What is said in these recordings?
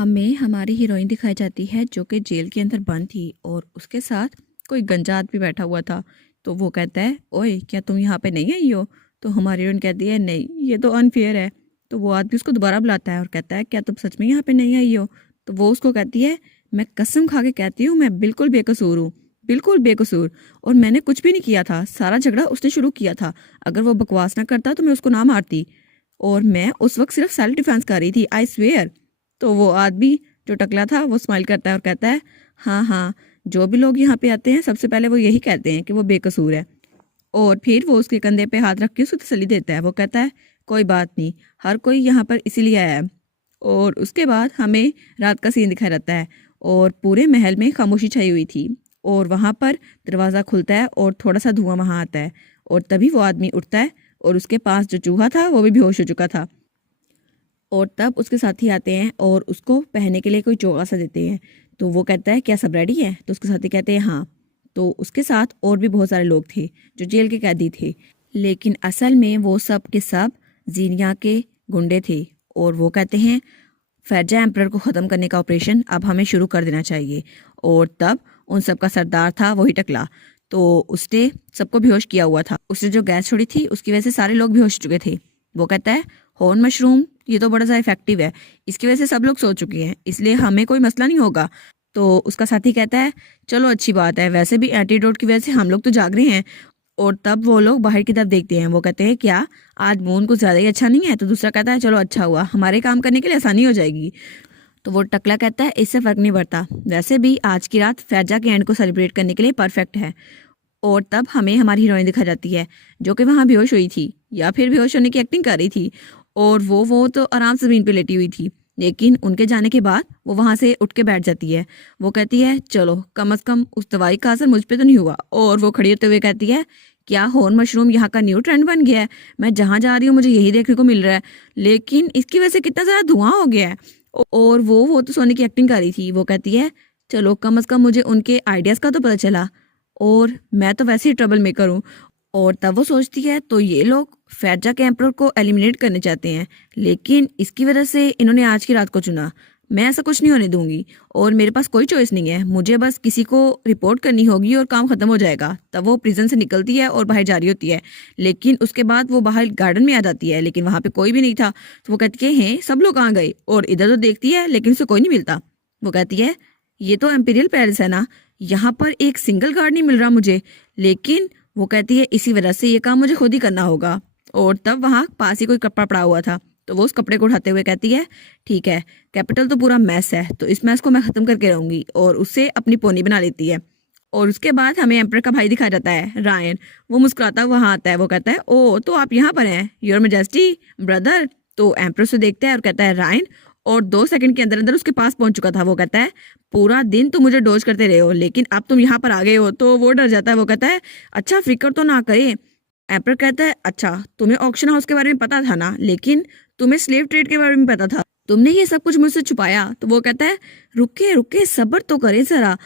हमें हमारी हीरोइन दिखाई जाती है जो कि जेल के अंदर बंद थी और उसके साथ कोई गंजा आदमी बैठा हुआ था। तो वो कहता है, ओए क्या तुम यहाँ पे नहीं आई हो? तो हमारी हीरोइन कहती है, नहीं ये तो अनफेयर है। तो वो आदमी उसको दोबारा बुलाता है और कहता है, क्या तुम सच में यहाँ पे नहीं आई हो? तो वो उसको कहती है, मैं कसम खा के कहती हूँ मैं बिल्कुल बेकसूर हूँ, बिल्कुल बेकसूर। और मैंने कुछ भी नहीं किया था, सारा झगड़ा उसने शुरू किया था। अगर वो बकवास ना करता तो मैं उसको ना मारती। और मैं उस वक्त सिर्फ सेल्फ डिफेंस कर रही थी, आई स्वेयर। तो वो आदमी जो टकला था वो स्माइल करता है और कहता है, हाँ हाँ, जो भी लोग यहाँ पे आते हैं सबसे पहले वो यही कहते हैं कि वो बेकसूर है। और फिर वो उसके कंधे पे हाथ रख के उसको तसल्ली देता है। वो कहता है, कोई बात नहीं, हर कोई यहाँ पर इसीलिए आया है। और उसके बाद हमें रात का सीन दिखाया जाता है और पूरे महल में खामोशी छाई हुई थी। और वहाँ पर दरवाज़ा खुलता है और थोड़ा सा धुआं वहाँ आता है। और तभी वो आदमी उठता है और उसके पास जो चूहा था वो भी बेहोश हो चुका था। और तब उसके साथी आते हैं और उसको पहनने के लिए कोई चोगा सा देते हैं। तो वो कहता है, क्या सब रेडी है? तो उसके साथी कहते हैं, हाँ। तो उसके साथ और भी बहुत सारे लोग थे जो जेल के कैदी थे, लेकिन असल में वो सब के सब जीनिया के गुंडे थे। और वो कहते हैं, फैजा एम्परर को ख़त्म करने का ऑपरेशन अब हमें शुरू कर देना चाहिए। और तब उन सब का सरदार था वही टकला। तो उसने सबको बेहोश किया हुआ था। उसने जो गैस छोड़ी थी उसकी वजह से सारे लोग बेहोश हो चुके थे। वो कहता है, हॉर्न मशरूम ये तो बड़ा ज़्यादा इफेक्टिव है, इसकी वजह से सब लोग सो चुके हैं, इसलिए हमें कोई मसला नहीं होगा। तो उसका साथी कहता है, चलो अच्छी बात है, वैसे भी एंटीडोट की वजह से हम लोग तो जाग रहे हैं। और तब वो लोग बाहर की तरफ देखते हैं। वो कहते हैं, क्या आज मून कुछ ज़्यादा ही अच्छा नहीं है? तो दूसरा कहता है, चलो अच्छा हुआ, हमारे काम करने के लिए आसानी हो जाएगी। तो वो टकला कहता है, इससे फ़र्क नहीं पड़ता, वैसे भी आज की रात फैजा के एंड को सेलिब्रेट करने के लिए परफेक्ट है। और तब हमें हमारी हीरोइन दिखा जाती है जो कि वहाँ बेहोश हुई थी या फिर बेहोश होने की एक्टिंग कर रही थी। और वो तो आराम से ज़मीन पे लेटी हुई थी, लेकिन उनके जाने के बाद वो वहाँ से उठ के बैठ जाती है। वो कहती है, चलो कम से कम उस दवाई का असर मुझ पे तो नहीं हुआ। और वो खड़ी होते हुए कहती है, क्या हॉर्न मशरूम यहाँ का न्यू ट्रेंड बन गया है? मैं जहाँ जा रही हूँ मुझे यही देखने को मिल रहा है, लेकिन इसकी वजह से कितना ज़्यादा धुआं हो गया है। और वो तो सोने की एक्टिंग कर रही थी। वो कहती है, चलो कम से कम मुझे उनके आइडियाज़ का तो पता चला, और मैं तो वैसे ही ट्रबल मेकर हूँ। और तब वो सोचती है, तो ये लोग फैजा के एम्परर को एलिमिनेट करने चाहते हैं, लेकिन इसकी वजह से इन्होंने आज की रात को चुना। मैं ऐसा कुछ नहीं होने दूंगी और मेरे पास कोई चॉइस नहीं है, मुझे बस किसी को रिपोर्ट करनी होगी और काम खत्म हो जाएगा। तब वो प्रिजन से निकलती है और बाहर जा रही होती है, लेकिन उसके बाद वो बाहर गार्डन में आ जाती है, लेकिन वहां पे कोई भी नहीं था। तो वो कहती है, हैं सब लोग कहाँ गए? और इधर तो देखती है लेकिन उसे कोई नहीं मिलता। वो कहती है, ये तो एम्पीरियल पैलेस है ना, यहाँ पर एक सिंगल गार्ड नहीं मिल रहा मुझे। लेकिन वो कहती है, इसी वजह से ये काम मुझे खुद ही करना होगा। और तब वहाँ पास ही कोई कपड़ा पड़ा हुआ था, तो वो उस कपड़े को उठाते हुए कहती है, ठीक है, कैपिटल तो पूरा मैस है, तो इस मैस को मैं खत्म करके रहूंगी। और उससे अपनी पोनी बना लेती है। और उसके बाद हमें एम्पर का भाई दिखाया जाता है, रायन। वो मुस्कुराता हुआ वहाँ आता है। वो कहता है, ओ तो आप यहाँ पर हैं, योर मेजेस्टी ब्रदर। तो एम्पर उसे देखता है और कहता है, रायन। और 2 सेकंड के अंदर अंदर उसके पास पहुंच चुका था। वो कहता है, पूरा दिन तुम मुझे डोज करते रहे हो, लेकिन अब तुम यहाँ पर आ गए हो। तो वो डर जाता है। वो कहता है, अच्छा फिक्र तो ना करे। एम्पर कहता है, अच्छा तुम्हें ऑक्शन हाउस के बारे में पता था ना, लेकिन तुम्हें स्लेव ट्रेड के बारे में पता था, तुमने ये सब कुछ मुझसे छुपाया। तो वो कहता है, रुके रुके सब्र तो करे जरा।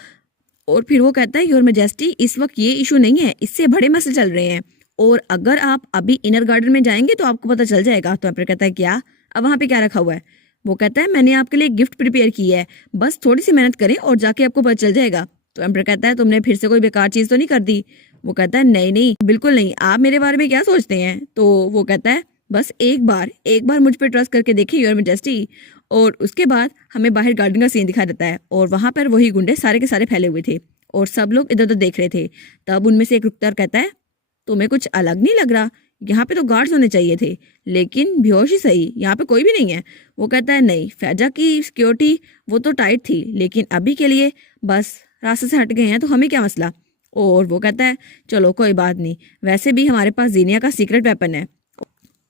और फिर वो कहता है, योर मेजेस्टी इस वक्त ये इशू नहीं है, इससे बड़े मसले चल रहे हैं, और अगर आप अभी इनर गार्डन में जाएंगे तो आपको पता चल जाएगा। तो एम्पर कहता है, क्या? अब वहाँ पे क्या रखा हुआ है? वो कहता है, मैंने आपके लिए गिफ्ट प्रिपेयर की है, बस थोड़ी सी मेहनत करें और जाके आपको पता चल जाएगा। तो एम्पर कहता है, तुमने फिर से कोई बेकार चीज़ तो नहीं कर दी? वो कहता है, नहीं नहीं बिल्कुल नहीं, आप मेरे बारे में क्या सोचते हैं? तो वो कहता है, बस एक बार मुझ पर ट्रस्ट करके देखिए योर मेजेस्टी। और उसके बाद हमें बाहर गार्डन का सीन दिखा देता है और वहां पर वही गुंडे सारे के सारे फैले हुए थे और सब लोग इधर उधर देख रहे थे। तब उनमें से एक रुकता और कहता है, तुम्हें कुछ अलग नहीं लग रहा? यहाँ पे तो गार्ड्स होने चाहिए थे, लेकिन बेहोश ही सही, यहाँ पे कोई भी नहीं है। वो कहता है, नहीं, फैजा की सिक्योरिटी वो तो टाइट थी, लेकिन अभी के लिए बस रास्ते से हट गए हैं, तो हमें क्या मसला? और वो कहता है, चलो कोई बात नहीं, वैसे भी हमारे पास जीनिया का सीक्रेट वेपन है।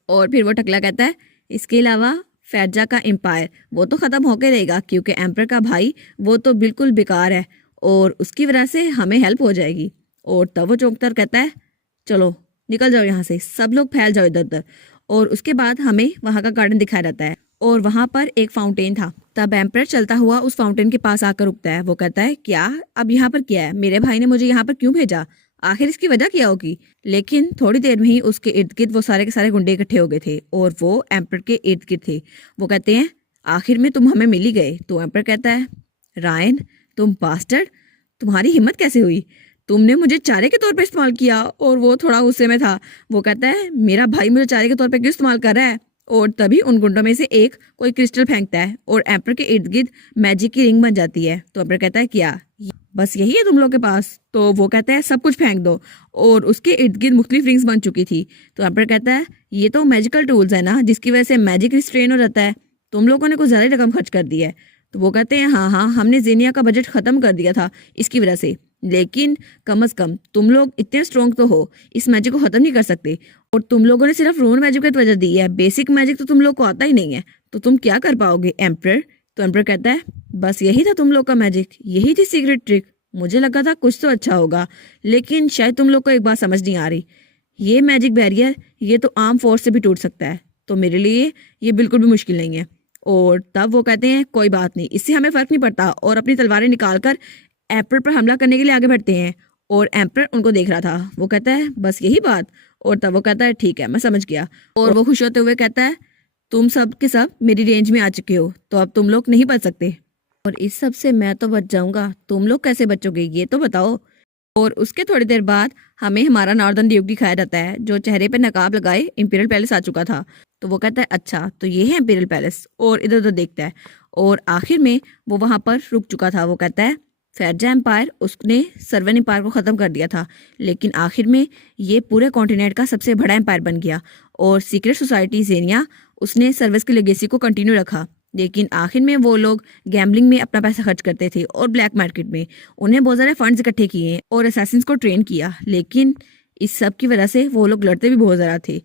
और फिर वो टकला कहता है, इसके अलावा फैजा का एम्पायर वो तो ख़त्म होके रहेगा, क्योंकि एम्पर का भाई वो तो बिल्कुल बेकार है और उसकी वजह से हमें हेल्प हो जाएगी। और तब वो चौंकता और कहता है, चलो निकल जाओ यहाँ से, सब लोग फैल जाओ इधर उधर। और उसके बाद हमें वहाँ का गार्डन दिखाया जाता है और वहाँ पर एक फाउंटेन था। तब एम्पर चलता हुआ उस फाउंटेन के पास आकर रुकता है। वो कहता है, क्या अब यहाँ पर क्या है? मेरे भाई ने मुझे यहाँ पर क्यों भेजा? आखिर इसकी वजह क्या होगी? लेकिन थोड़ी देर में ही उसके इर्द गिर्द वो सारे के सारे गुंडे इकट्ठे हो गए थे और वो एम्पर के इर्द गिर्द थे। वो कहते हैं, आखिर में तुम हमें मिल ही गए। तो एम्पर कहता है, रायन तुम बास्टर्ड, तुम्हारी हिम्मत कैसे हुई? तुमने मुझे चारे के तौर पे इस्तेमाल किया। और वो थोड़ा गुस्से में था। वो कहता है, मेरा भाई मुझे चारे के तौर पे क्यों इस्तेमाल कर रहा है? और तभी उन गुंडों में से एक कोई क्रिस्टल फेंकता है और एम्पर के इर्द गिर्द मैजिक की रिंग बन जाती है। तो एम्पर कहता है, क्या बस यही है तुम लोग के पास? तो वो कहता है, सब कुछ फेंक दो। और उसके इर्द गिर्द मुख्तलिफ रिंग्स बन चुकी थी। तो एम्पर कहता है, ये तो मैजिकल टूल्स है ना, जिसकी वजह से मैजिक रिस्ट्रेन हो जाता है। तुम लोगों ने कुछ ज़्यादा ही रकम खर्च कर दी है। तो वो कहते हैं, हाँ हाँ, हमने जेनिया का बजट ख़त्म कर दिया था इसकी वजह से, लेकिन कम से कम तुम लोग इतने स्ट्रॉन्ग तो हो, इस मैजिक को ख़त्म नहीं कर सकते। और तुम लोगों ने सिर्फ रोन मैजिक की वजह दी है, बेसिक मैजिक तो तुम लोग को आता ही नहीं है, तो तुम क्या कर पाओगे एम्पर? तो एम्पर कहता है, बस यही था तुम लोग का मैजिक, यही थी सीक्रेट ट्रिक। मुझे लगा था कुछ तो अच्छा होगा, लेकिन शायद तुम लोग को एक बात समझ नहीं आ रही। ये मैजिक बैरियर ये तो आर्म फोर्स से भी टूट सकता है, तो मेरे लिए ये बिल्कुल भी मुश्किल नहीं है। और तब वो कहते हैं, कोई बात नहीं, इससे हमें फ़र्क नहीं पड़ता। और अपनी तलवारें निकालकर एम्पर पर हमला करने के लिए आगे बढ़ते हैं। और एम्पर उनको देख रहा था। वो कहता है, बस यही बात? और तब वो कहता है, ठीक है, मैं समझ गया। और वो खुश होते हुए कहता है, तुम सब के सब मेरी रेंज में आ चुके हो, तो अब तुम लोग नहीं बच सकते। और इस सब से मैं तो बच जाऊंगा, तुम लोग कैसे बचोगे ये तो बताओ। और उसके थोड़ी देर बाद हमें हमारा नॉर्दर्न ड्यूक दिखाया जाता है, जो चेहरे पे नकाब लगाए इंपीरियल पैलेस आ चुका था। तो वो कहता है, अच्छा तो ये है इंपीरियल पैलेस, और इधर उधर देखता है। और आखिर में वो वहां पर रुक चुका था। वो कहता है, फैरजा एम्पायर उसने सर्वन एम्पायर को ख़त्म कर दिया था, लेकिन आखिर में ये पूरे कॉन्टिनेंट का सबसे बड़ा एम्पायर बन गया। और सीक्रेट सोसाइटी जेनिया उसने सर्विस की लेगेसी को कंटिन्यू रखा, लेकिन आखिर में वो लोग गैम्बलिंग में अपना पैसा खर्च करते थे और ब्लैक मार्केट में। उन्हें बहुत सारे फंड्स इकट्ठे किए और असैसिन्स को ट्रेन किया, लेकिन इस सब की वजह से वो लोग लड़ते भी बहुत ज़्यादा थे।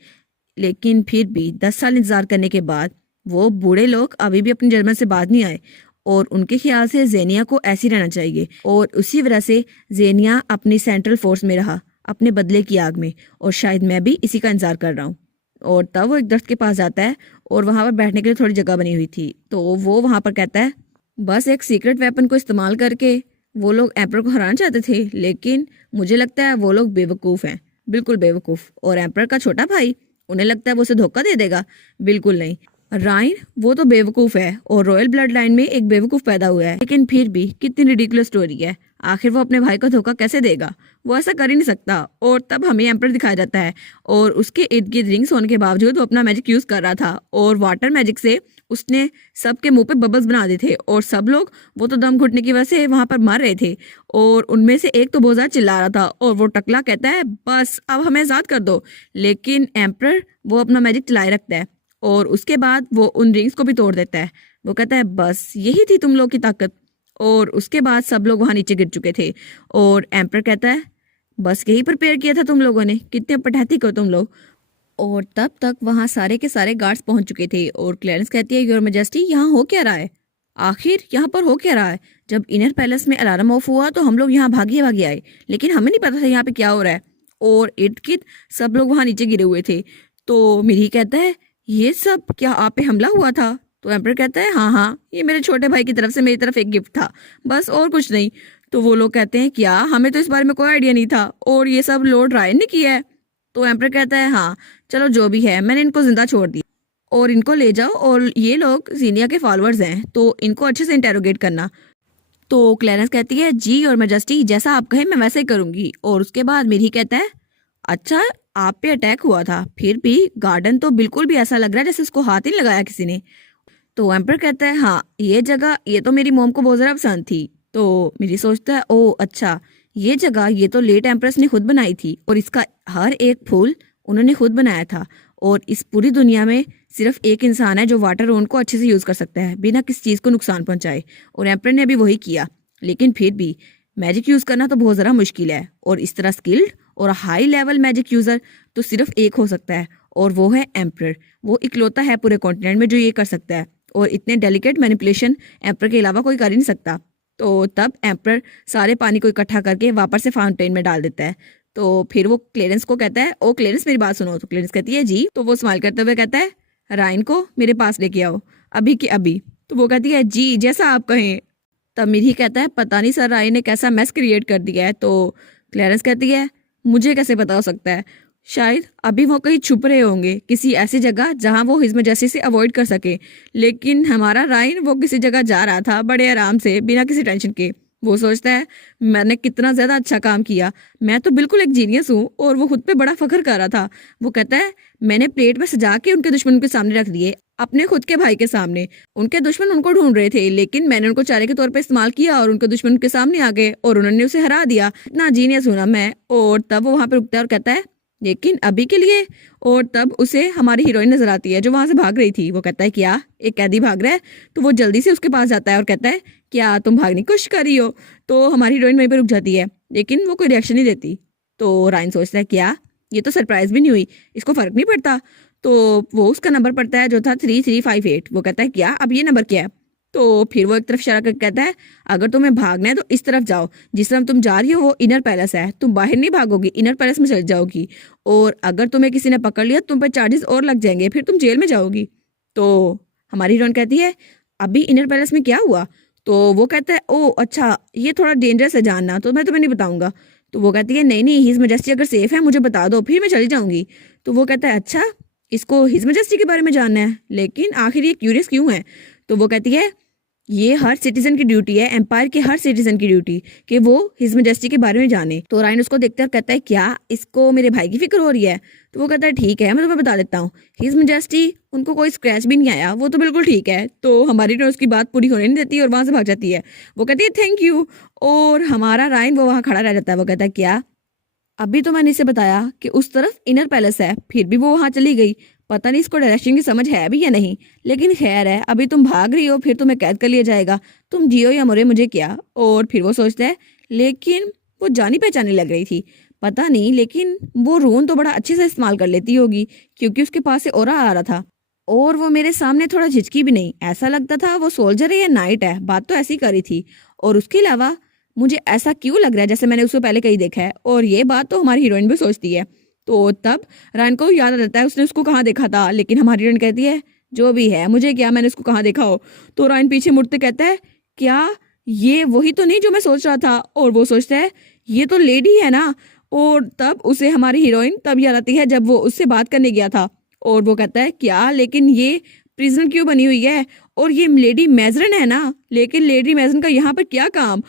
लेकिन फिर भी 10 साल इंतजार करने के बाद वो बूढ़े लोग अभी भी अपनी जजमेंट से बाज नहीं आए। और उनके ख्याल से जेनिया को ऐसे ही रहना चाहिए, और उसी वजह से जेनिया अपनी सेंट्रल फोर्स में रहा, अपने बदले की आग में। और शायद मैं भी इसी का इंतजार कर रहा हूँ। और तब वो एक दरख्त के पास जाता है, और वहां पर बैठने के लिए थोड़ी जगह बनी हुई थी। तो वो वहां पर कहता है, बस एक सीक्रेट वेपन को इस्तेमाल करके वो लोग एम्पर को हराना चाहते थे, लेकिन मुझे लगता है वो लोग बेवकूफ़ हैं, बिल्कुल बेवकूफ़। और एम्पर का छोटा भाई, उन्हें लगता है वो उसे धोखा दे देगा, बिल्कुल नहीं। राइन वो तो बेवकूफ़ है, और रॉयल ब्लड लाइन में एक बेवकूफ़ पैदा हुआ है, लेकिन फिर भी कितनी रिडिकुलस स्टोरी है। आखिर वो अपने भाई को धोखा कैसे देगा? वो ऐसा कर ही नहीं सकता। और तब हमें एम्पर दिखाया जाता है, और उसके इर्द गिर्द रिंग्स होने के बावजूद वो अपना मैजिक यूज़ कर रहा था, और वाटर मैजिक से उसने सबके मुंह पे बबल्स बना दिए थे। और सब लोग वो तो दम घुटने की वजह से वहां पर मर रहे थे। और उनमें से एक तो बहुत ज़्यादा चिल्ला रहा था, और वो टकला कहता है, बस अब हमें आज़ाद कर दो। लेकिन एम्पर वो अपना मैजिक चलाए रखता है, और उसके बाद वो उन रिंग्स को भी तोड़ देता है। वो कहता है, बस यही थी तुम लोग की ताकत। और उसके बाद सब लोग वहां नीचे गिर चुके थे। और एम्पर कहता है, बस यही प्रिपेयर किया था तुम लोगों ने, कितने पटैथिक हो तुम लोग। और तब तक वहां सारे के सारे गार्ड्स पहुंच चुके थे। और क्लैरेंस कहती है, योर मैजेस्टी यहाँ हो क्या रहा है? आखिर यहाँ पर हो क्या रहा है? जब इनर पैलेस में अलार्म ऑफ हुआ तो हम लोग यहाँ भागे भागे आए, लेकिन हमें नहीं पता था यहाँ पे क्या हो रहा है। और इर्द गिर्द सब लोग वहां नीचे गिरे हुए थे। तो मिरी कहता है, ये सब क्या आप पे हमला हुआ था? तो एम्पर कहता है, हाँ हाँ, ये मेरे छोटे भाई की तरफ से मेरी तरफ एक गिफ्ट था, बस और कुछ नहीं। तो वो लोग कहते हैं, क्या? हमें तो इस बारे में कोई आइडिया नहीं था, और ये सब लॉर्ड रायन ने किया है? तो एम्पर कहता है, हाँ चलो जो भी है, मैंने इनको जिंदा छोड़ दिया, और इनको ले जाओ, और ये लोग जीनिया के फॉलोअर्स हैं, तो इनको अच्छे से इंटेरोगेट करना। तो क्लैरेंस कहती है, जी और मैजेस्टी, जैसा आप कहें मैं वैसे ही करूंगी। और उसके बाद मिरी कहता है, अच्छा आप पे अटैक हुआ था, फिर भी गार्डन तो बिल्कुल भी ऐसा लग रहा है जैसे उसको हाथ ही लगाया किसी ने। तो एम्पर कहता है, हाँ ये जगह ये तो मेरी मोम को बहुत ज़्यादा पसंद थी। तो मेरी सोचता है, ओ अच्छा, ये जगह ये तो लेट एम्प्रेस ने खुद बनाई थी, और इसका हर एक फूल उन्होंने खुद बनाया था। और इस पूरी दुनिया में सिर्फ एक इंसान है जो वाटर रोन को अच्छे से यूज़ कर सकता है बिना किसी चीज़ को नुकसान पहुंचाए, और एम्पर ने अभी वही किया। लेकिन फिर भी मैजिक यूज़ करना तो बहुत ज़्यादा मुश्किल है, और इस तरह स्किल्ड और हाई लेवल मैजिक यूज़र तो सिर्फ एक हो सकता है, और वो है एम्पर। वो इकलौता है पूरे कॉन्टिनेंट में जो ये कर सकता है, और इतने डेलिकेट मैनिपुलेशन एम्पर के अलावा कोई कर ही नहीं सकता। तो तब एम्पर सारे पानी को इकट्ठा करके वापस से फाउंटेन में डाल देता है। तो फिर वो क्लेरेंस को कहता है, ओ क्लेरेंस मेरी बात सुनो। तो क्लेरेंस कहती है, जी। तो वो स्माइल करते हुए कहता है, रायन को मेरे पास लेके आओ अभी के अभी। तो वो कहती है, जी जैसा आप कहें। तब मिरी कहता है, पता नहीं सर रायन ने कैसा मैस क्रिएट कर दिया है। तो क्लेरेंस कहती है, मुझे कैसे पता हो सकता है, शायद अभी वो कहीं छुप रहे होंगे किसी ऐसी जगह जहां वो हिज मजेस्टी से अवॉइड कर सके। लेकिन हमारा रायन वो किसी जगह जा रहा था बड़े आराम से बिना किसी टेंशन के। वो सोचता है मैंने कितना ज़्यादा अच्छा काम किया, मैं तो बिल्कुल एक जीनियस हूँ। और वो खुद पे बड़ा फख्र कर रहा था। वो कहता है मैंने प्लेट में सजा के उनके दुश्मन के सामने रख दिए, अपने खुद के भाई के सामने। उनके दुश्मन उनको ढूंढ रहे थे लेकिन मैंने उनको चारे के तौर पे इस्तेमाल किया और उनके दुश्मन उनके सामने आ गए और उन्होंने उसे हरा दिया। इतना जीनियस हूं ना मैं। और तब वो वहां पे रुकता है और कहता है लेकिन अभी के लिए। और तब उसे हमारी हीरोइन नजर आती है जो वहां से भाग रही थी। वो कहता है क्या एक कैदी भाग रहा है? तो वो जल्दी से उसके पास जाता है और कहता है क्या तुम भागने की कोशिश कर रही हो? तो हमारी हीरोइन वहीं पे रुक जाती है लेकिन वो कोई रिएक्शन नहीं देती। तो रायन सोचता है क्या ये तो सरप्राइज भी नहीं हुई, इसको फर्क नहीं पड़ता। तो वो उसका नंबर पड़ता है जो था 3358। वो कहता है क्या अब ये नंबर क्या है? तो फिर वो एक तरफ इशारा करके कहता है अगर तुम्हें भागना है तो इस तरफ जाओ, जिस तरफ तुम जा रही हो वो इनर पैलेस है, तुम बाहर नहीं भागोगी, इनर पैलेस में चल जाओगी। और अगर तुम्हें किसी ने पकड़ लिया तुम पर चार्जेस और लग जाएंगे, फिर तुम जेल में जाओगी। तो हमारी हीरोइन कहती है अभी इनर पैलेस में क्या हुआ? तो वो कहता है ओ अच्छा ये थोड़ा डेंजरस है जानना, तो मैं तुम्हें नहीं बताऊंगा। तो वो कहती है नहीं नहीं हिज मजेस्टी अगर सेफ है मुझे बता दो फिर मैं चली जाऊंगी। तो वो कहता है अच्छा इसको हिज मजेस्टी के बारे में जानना है, लेकिन आखिर ये क्यूरियस क्यों है? तो वो कहती है ये हर सिटीजन की ड्यूटी है, एम्पायर के हर सिटीजन की ड्यूटी कि वो हिज मजेस्टी के बारे में जाने। तो रायन उसको देखते और कहता है क्या इसको मेरे भाई की फिक्र हो रही है? तो वो कहता है ठीक है मैं तुम्हें बता देता हूँ, हिज मजेस्टी उनको कोई स्क्रैच भी नहीं आया, वो तो बिल्कुल ठीक है। तो हमारी तो उसकी बात पूरी होने नहीं देती और वहां से भाग जाती है। वो कहती है थैंक यू। और हमारा रायन वो वहां खड़ा रह जाता है। वो कहता है क्या अभी तो मैंने इसे बताया कि उस तरफ इनर पैलेस है, फिर भी वो वहां चली गई। पता नहीं इसको डायरेक्शन की समझ है भी या नहीं, लेकिन खैर है अभी तुम भाग रही हो फिर तुम्हें कैद कर लिया जाएगा, तुम जियो या मरे मुझे क्या। और फिर वो सोचता है लेकिन वो जानी पहचानी लग रही थी, पता नहीं लेकिन वो रून तो बड़ा अच्छे से इस्तेमाल कर लेती होगी क्योंकि उसके पास से ओरा आ रहा था। और वो मेरे सामने थोड़ा झिझकी भी नहीं, ऐसा लगता था वो सोल्जर है या नाइट है, बात तो ऐसी करी थी। और उसके अलावा मुझे ऐसा क्यों लग रहा है जैसे मैंने उसको पहले कहीं देखा है। और ये बात तो हमारी हीरोइन भी सोचती है। तो तब रायन को याद आ जाता है उसने उसको कहाँ देखा था, लेकिन हमारी हीरोइन कहती है जो भी है मुझे क्या मैंने उसको कहाँ देखा हो। तो रायन पीछे मुड़ते कहता है क्या ये वही तो नहीं जो मैं सोच रहा था? और वो सोचता है ये तो लेडी है ना। और तब उसे हमारी हीरोइन तब याद आती है जब वो उससे बात करने गया था। और वो कहता है क्या लेकिन ये प्रिजनर क्यों बनी हुई है? और ये लेडी मैजरन है ना, लेकिन लेडी मैजरन का यहाँ पर क्या काम?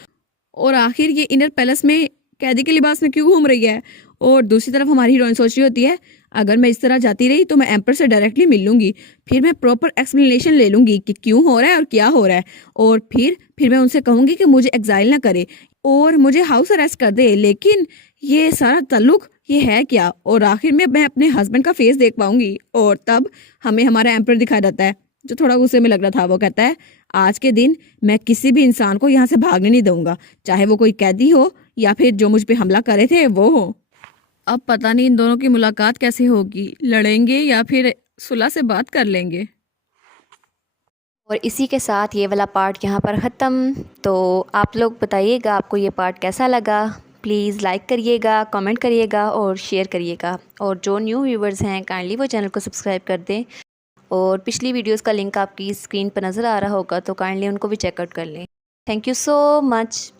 और आखिर ये इनर पैलेस में कैदी के लिबास में क्यों घूम रही है? और दूसरी तरफ हमारी हीरोइन सोच रही होती है अगर मैं इस तरह जाती रही तो मैं एम्पर से डायरेक्टली मिल लूंगी, फिर मैं प्रॉपर एक्सप्लेनेशन ले लूंगी कि क्यों हो रहा है और क्या हो रहा है। और फिर मैं उनसे कहूंगी कि मुझे एग्जाइल ना करे और मुझे हाउस अरेस्ट कर दे। लेकिन ये सारा ताल्लुक ये है क्या? और आखिर में मैं अपने हस्बैंड का फेस देख पाऊंगी। और तब हमें हमारा एम्पर दिखाया जाता है जो थोड़ा गुस्से में लग रहा था। वो कहता है आज के दिन मैं किसी भी इंसान को यहाँ से भागने नहीं दूंगा, चाहे वो कोई कैदी हो या फिर जो मुझ पे हमला करे थे वो हो। अब पता नहीं इन दोनों की मुलाकात कैसे होगी, लड़ेंगे या फिर सुलह से बात कर लेंगे। और इसी के साथ ये वाला पार्ट यहाँ पर ख़त्म। तो आप लोग बताइएगा आपको ये पार्ट कैसा लगा। प्लीज़ लाइक करिएगा, कमेंट करिएगा और शेयर करिएगा। और जो न्यू व्यूवर्स हैं काइंडली वो चैनल को सब्सक्राइब कर दें। और पिछली वीडियोस का लिंक आपकी स्क्रीन पर नज़र आ रहा होगा तो काइंडली उनको भी चेकआउट कर लें। Thank you so much.